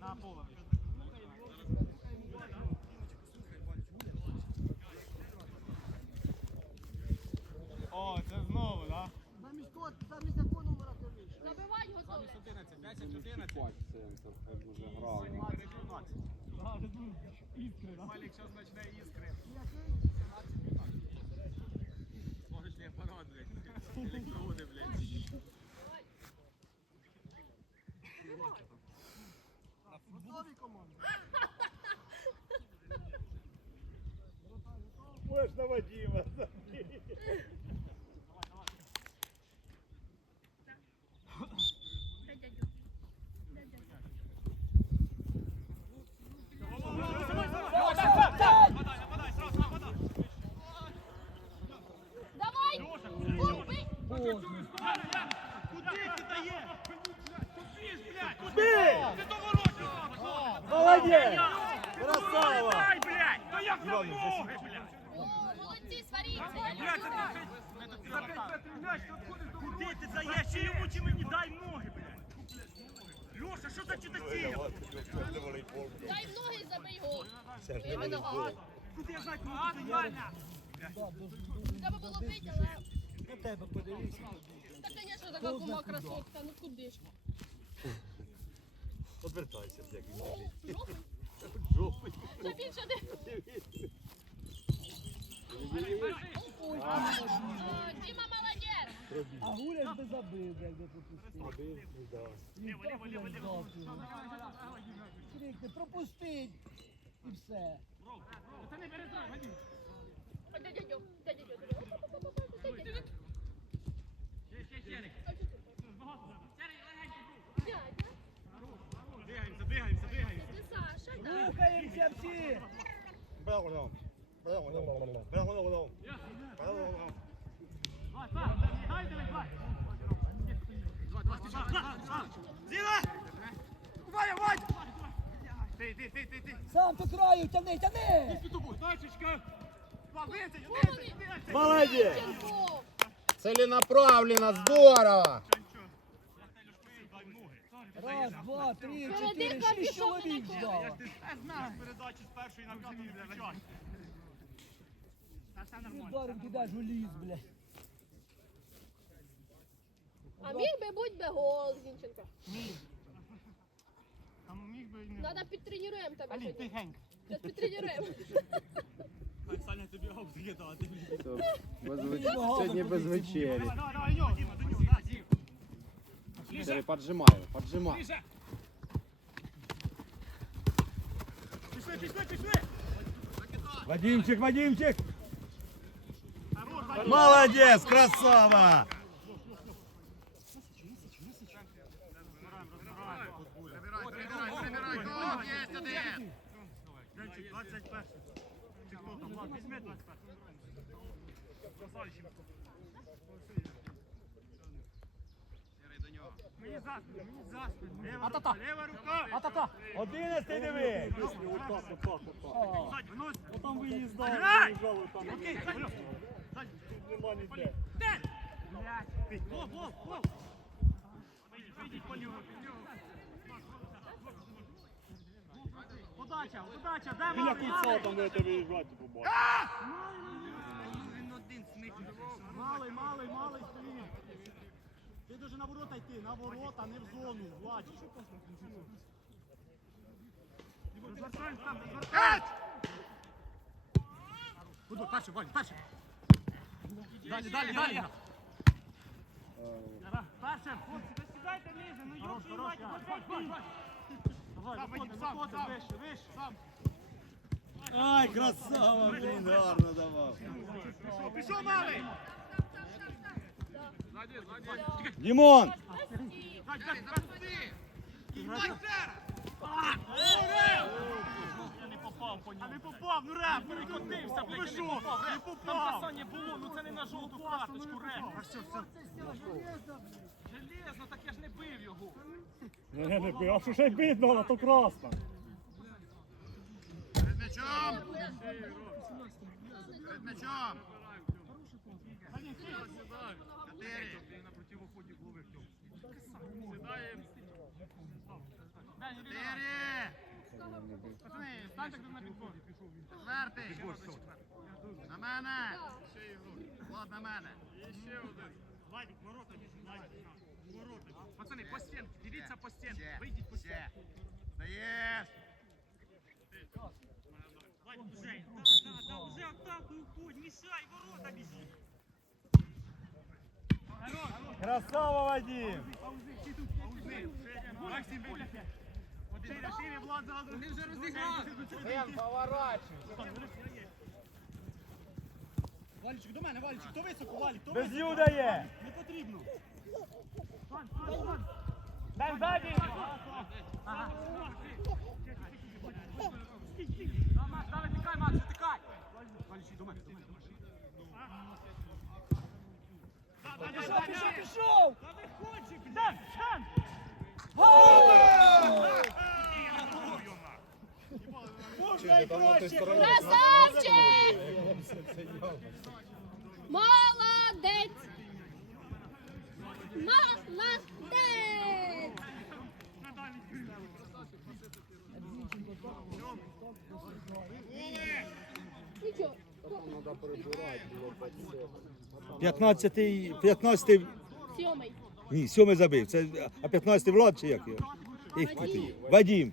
На поле. О, це знову, так? Замість кого, замість якого номера ти вийшов? Забивать готові. 11, 10, 11. Чіпать центр, як вже грали. 17, 17. Іскри, да? Малік зараз почне іскри. Можеш не апарат, блядь. Електроди, блядь. Готові Можно Вадима. Де дядю? Де дядю? Давай! Убий! Куди ти даєш? Купиш, блядь! Бей! Ти до ворот! Молодець! Красава! Дай, блядь! Та як на ноги, блядь! О, молодці, сваріться! Блядь, за 5 метрів м'яч до Куди ти даєш? Чи йому, чи мені дай ноги, блядь! Льоша, що за чудосія? Дай ноги забий гол! Куди я знаю, кому ти даєш? Треба було бити, але... На тебе подивися. Та, звісно, така кума красотка, ну куди ж? W jakim razie. Жовтий? Żupy. Це більше не... Ой, а, Діма молодець! А гуляш би забив, якби пропустив. Ліво, ліво, ліво, ліво. Крикни, пропустить. І все. Це не перезрай, Вадим. Ой, Де дядю? Де дядю? Де дядю? Ще, ще, ще. Дядя, Бігаємося, бігаємося, бігаємося. це Саша, да? Рухаємося всі. Brawo, Сам по краю, тяни, тяни. Ченков! Целенаправленно, здорово! Раз, два, три, чотири, шість чоловік здав. Я знаю. Передачі з першої на п'яту ударом кидаєш у ліс, бля. А міг би бути би гол, Зінченко. Там міг би і не. Надо підтренуємо тебе Алі, сьогодні. тихенько. Зараз підтренуємо. Хай Саня тобі аут дати. Сьогодні без вечері. Давай, давай, давай, нього, Діма, до нього, да, Дім. Сергій, Поджимаю, поджимаю. Ближе. Пішли, пішли, пішли. Вадимчик, Вадимчик! 21. Красавчик. Мені за спину, мені за спину. Лева рука. А-та-та. Одинадцятий диви! Ззаді, винось. Там виїздав, Грай! виїжджали, там Окей. Нема ніде. Де? Вов, вов, вов. Вийдіть, по нього. Подача, подача, де Біля кільця там будете виїжджати, побачите. Він один смикнув. Малий, малий, малий стоїть. Ти дуже на ворота йти, на ворота, не в зону, Владі. Розвертаємо там, розвертаємо. Футбол, перший, Валь, перший. Далі, далі, далі. Перший, хлопці, ви сідайте ниже, ну йоп, хорош, хорош, Давай, виходимо, виходимо, вище, вище. Сам. Ай, красава, блін, гарно давав. Пішов, пішов, малий. Дімон! Дай, дай, дай. Я перекотився, не попав. Там касання було, ну це не на жовту карточку, реп. А все, все. Железно, так я ж не бив його. Не, не бив, а що ще й бідно, вона то красна. Перед м'ячом! Перед м'ячом! Чотири. На противоході голови. Сідаємо. Чотири. Пацани, станьте тут на підбор. Четвертий. На мене. Влад, на мене. І ще один. Владик, ворота біжи, Владик. Ворота. Пацани, по стін. Дивіться по стін. Вийдіть по стін. Даєш. Владик, уже. Да, да, да, уже атаку уходь. Мішай, ворота біжи. Красава, Вадим! Максим, біля. Шире, шире, Влад, зразу. Вони вже розіграли. Ден, поворачивай. Валічик, до мене, Валічик, хто високо, Валік, хто Без високо? Люда є! Не потрібно. Ван, ван, ван. Дай ззаді. Ага. Макс, давай, тікай, Макс, тікай. Валічик, до мене, до мене. Пішов, пішов, пішов! Та виходь, Дан, Дан. Можна і краще! Красавчик! Молодець! Молодець! Нічого. Надо прибирать, було 15, 15, Сьомий. ні, сьомий забив. Це, а 15 Влад чи як його? Їх Вадим.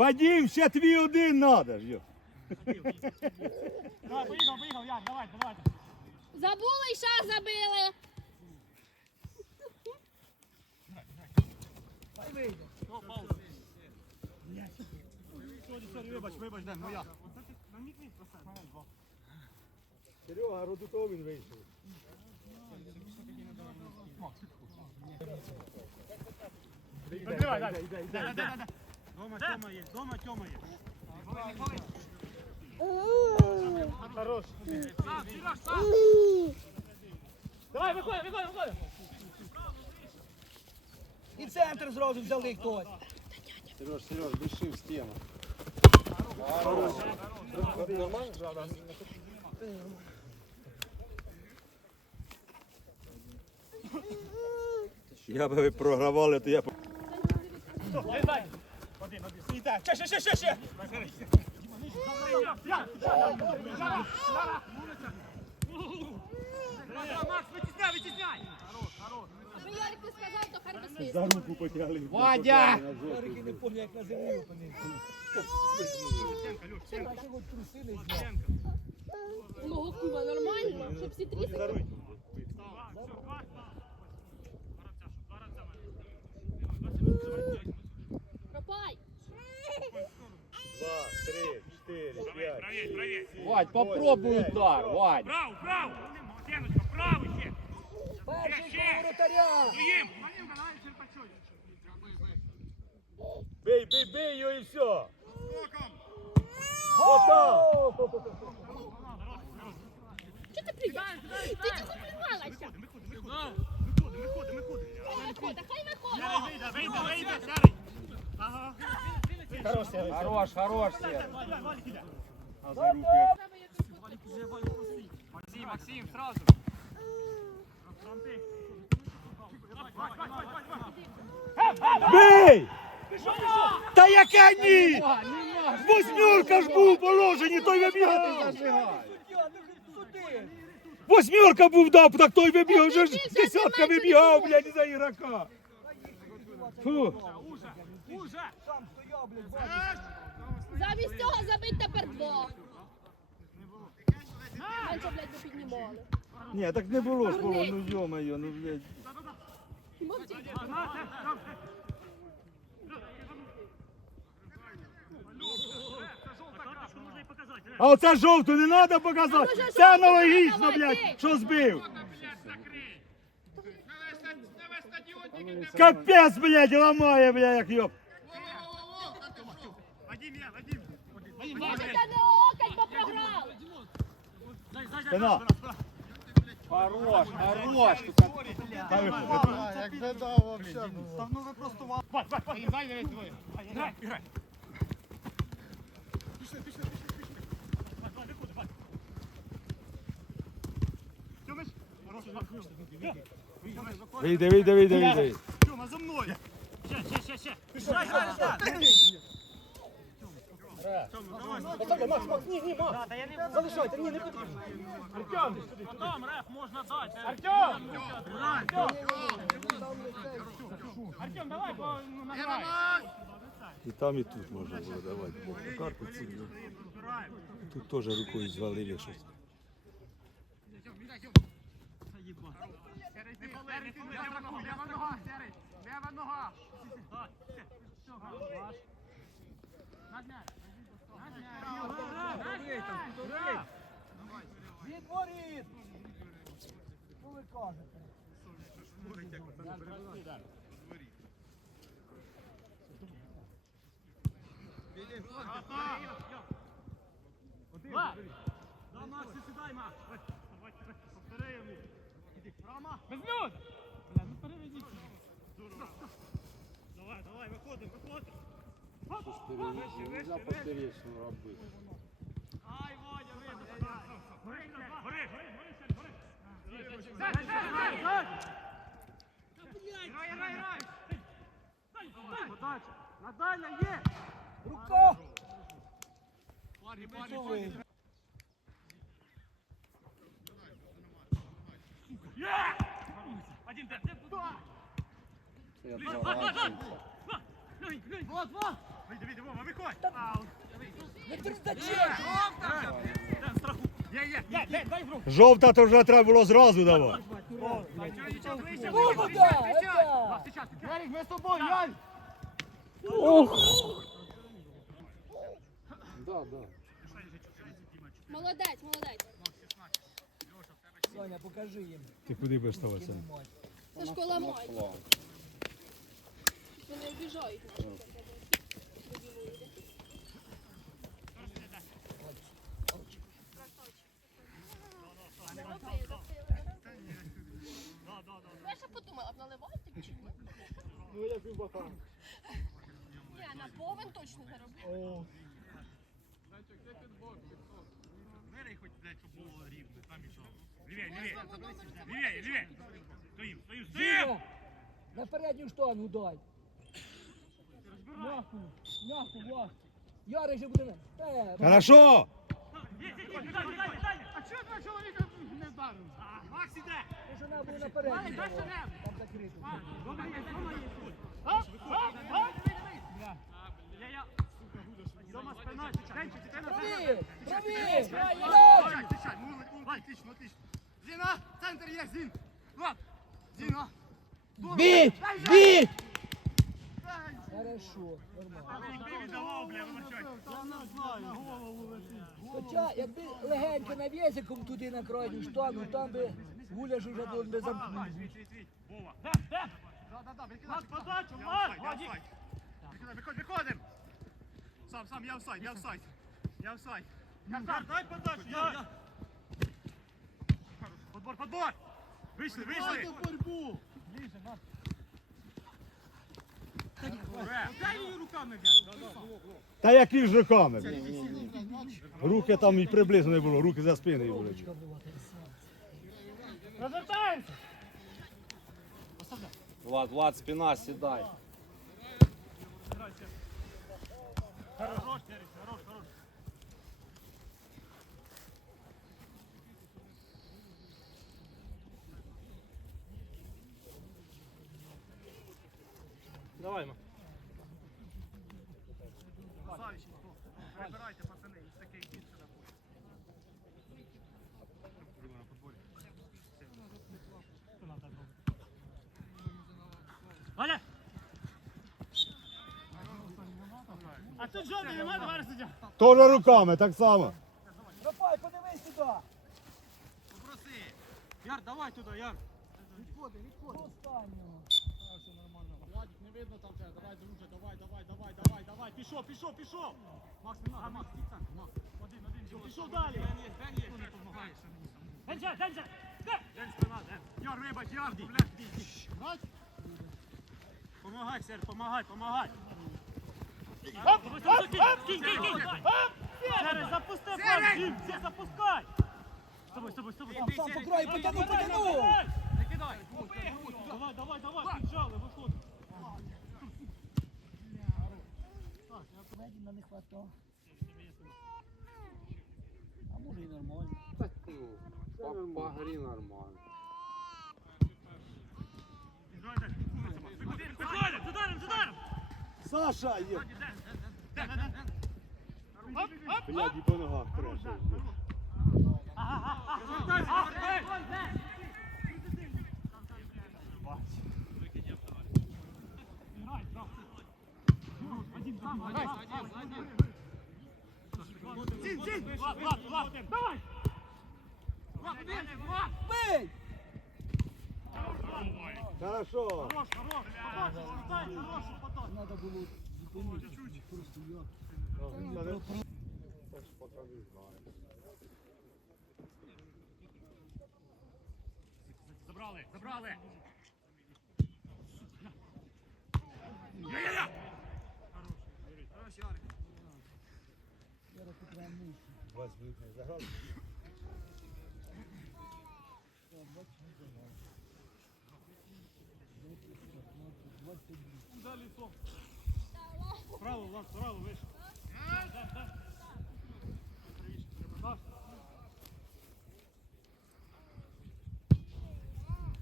Вадим. Вадим, ще твій один надо. ж, йо. Давай, поїхав, поїхав, Ян, давай, давай. Забули і шах забили. Хай вийде. Сорі, сорі, вибач, вибач, Ден, моя. Серега, родутов він вийшов. Відкривай, дай. Дай, дай, дай. Дома Тьома є, дома Тьома є. Хорош. Давай, виходи, виходи, виходи. І центр зразу взяли хтось. Сереж, Сереж, дыши в стену. Я би ви програвали, то я б- Дай, дай. Один, один. Стій так. Ще, ще, ще, ще, ще. Ян, Жара, жара. Макс, витісняй, витісняй. Аби Ярик не сказав, то хай би за свист. руку потягли. Вадя! Ярики не помню, як на землі опинився. Це наші от трусили зняв. Мого кума нормально, щоб всі тріси. Копай. Два, три, чотири, п'ять. Правее, правее. Вадь, попробуй удар, Вадь. Право, право. Стеночка, право ще. Перший Ще. коло воротаря! Стоїм. Малинка, давай черпачок. Бей, бей, бей його і все. Отак! Чого ти прийдеш? Ти чого приймалася? Виходимо, виходимо, виходимо. Виходить, хай виходить. Вийде, вийде, вийде. Ага. Хорош, Хорош, хорош. Максим, Максим, сразу. Бий! Та яке ні? Восьмерка ж був положені, той вибігав. Восьмерка був дав, так той вибігав, вже ж десятка вибігав, блядь, за ігрока. Фу. Уже, уже. Сам стояв, блядь, бачиш. Замість цього забить тепер двох. Менше, блядь, не піднімали. Ні, так не було ж було, ну йо-моє, ну блядь. А оце жовту не треба показати. Це аналогічно, блядь, що збив. Капець, блядь, ламає, блядь, як йоп. Вадим, я, Вадим. Вадим, Може, Вадим. та не окать, бо програли. Дай, дай, дай. Спина. Хорош, хорош. Та виходь. Як би дав вообще. Вадим, Вадим, дай, дай, двоє. Грай, грай. Пішли, пішли, пішли, пішли. Вадь, Вадь, виходи, Вадь. Тьомич? Хороший, Вадь, вийшли. Тьомич, виходь. Вийде, вийде, вийде, вийде. Тьома, за мною. Ще, ще, ще, Поставляй, Макс, Макс, ні, ні, Макс. Залишайте, ні, не потрібно. Потом, реф, можна дати. Артем! Артем, давай, бо ну, награй. І там, і тут можна було давати. Бо по карту ці, ну, Тут теж рукою звалили щось. Не пали, не пали, лева нога, лева нога, Серий, лева нога. Від Воріт. Що ви кажете? Да, Макс, сідай, Макс. Повтори йому. Рома. Без нього. Бля, ну переведіть. Давай, давай, виходимо, виходимо. Нельзя поперечну робити. Ай, Ваня, вийди. Гори, гори, гори, гори. Грай, грай, грай. Подача. Надальна є. Рука! Парі, парі, Готовий. Є! Один, де? Це я провалюється. Вот, вот! Вийди, вийди, Вова, виходь! Жовта то вже треба було зразу давати. Ярик, ми з тобою, Ярик! Да, да. Молодець, молодець. Соня, покажи їм. Ти куди будеш ставатися? Це школа мать. Вони обіжають нас. Подумала, б наливати чи ні? Ну, я пів бака. Ні, на повен точно заробив. О, Мирай хоч, блядь, щоб було рівно, там і що. Лівей, лівей! Лівей, лівей! Стоїм, стоїм, стоїм! На передню штангу дай. Мягку, мягку, Влад. Ярик же буде. Е, Хорошо! А чого два чоловіка не вдарили? Макс іде! Те, що треба було. Дай, дай давати. Там закрито. Дома є, дома є. А, а, а! Я, я. Дома спина, Денчик, ти на Праві, праві, Тихай, Влад! ну, отлично, отлично. Зіна, центр є, Зін. Влад, Зіна. Бій! Бій! Хорошо, нормально. Ти віддавав, бля, вибачай. Я не знаю. На голову летить. Хоча, якби легенько навісиком туди на крайню штангу, там би гуляш уже був би світ. Вова. Подачу, Виходь, виходим. Сам, сам, я офсайд, я офсайд. Я офсайд. Я сам. Дай подачу, я. Подбор, подбор. Вийшли, вийшли. борьбу. Ближе, на. Дай її руками взяти. Та які ж руками? Руки там і приблизно не було, руки за спиною були. Розвертаємося. Влад, Влад, спина, сідай. Хорош, хорош, Давай, ма. Прибирайте, пацани, із таких більше не буде. Валя! А тут жодний немає, давай сидя. Теж руками, так само. Рафай, подивись сюди. Попроси. Яр, давай туди, Яр. Відходи, відходи. Останнього. Видно там вже. Давай, друже, давай, давай, давай, давай, давай. Пішов, пішов, пішов. Макс, не надо, Макс, стій там. Макс, один, один. Пішов далі. Ден є, Ден є. Хто не допомагає? Денча, Денча. Ден спина, вибач, Яр, блядь. Помагай, Сер, помагай, помагай. Оп, оп, оп, кінь, кінь, кінь. Сереж, запусти, Сереж, все, запускай. З тобою, з тобою, з тобою. Сам, сам по краю потягнув, потягнув. Не кидай. Давай, давай, давай, піджали, виходь. Івана не хватало. А може і нормально. Так, ну, по, по грі нормально. Заходим, задарим, задарим! Саша є. Блядь, і по ногах треше. Бий! Хорошо. Надо було зупинити. Просто як. Забрали, забрали! Зараз тут прям мушу. 20 минут не заграв. Право, Влад, право, вище.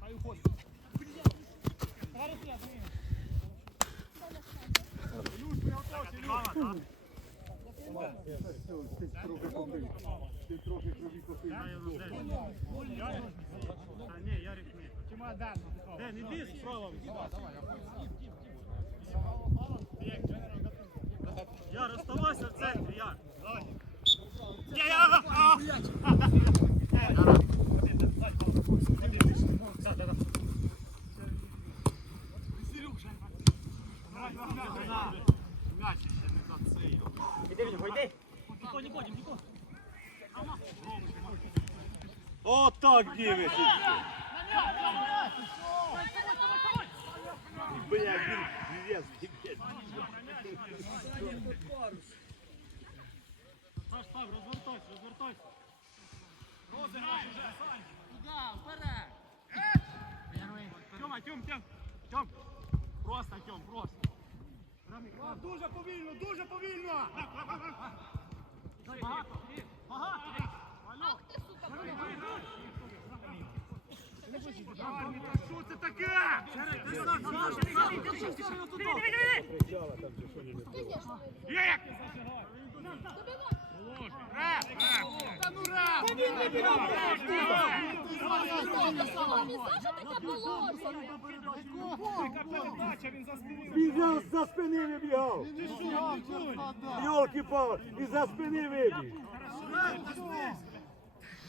Хай уходить. Ти трохи крові копив. Та ні, Ярик ні. А! Цей. Іди, Вінько, йди. Ніко, Ніко, Ніко. О, так дивиться. Блядь, він в'язкий, блядь. Саш, Саш, розвертайся, розвертайся. Розіграй вже, Сань. Туди, вперед. Тьома, Тьом, Тьом. Тьом. Просто, Тьом, просто. Дуже повільно, дуже повільно. Багато, багато. Ах ти, сука, та що це таке? Саш, Саш, туди. Кричала там, чи що не Звісно. Є! Добивай. Ре, ре. Та ну ре. Слові, Саша таке положено. Він за, за спини вибігав. Йолки-палки, і за спини вибіг.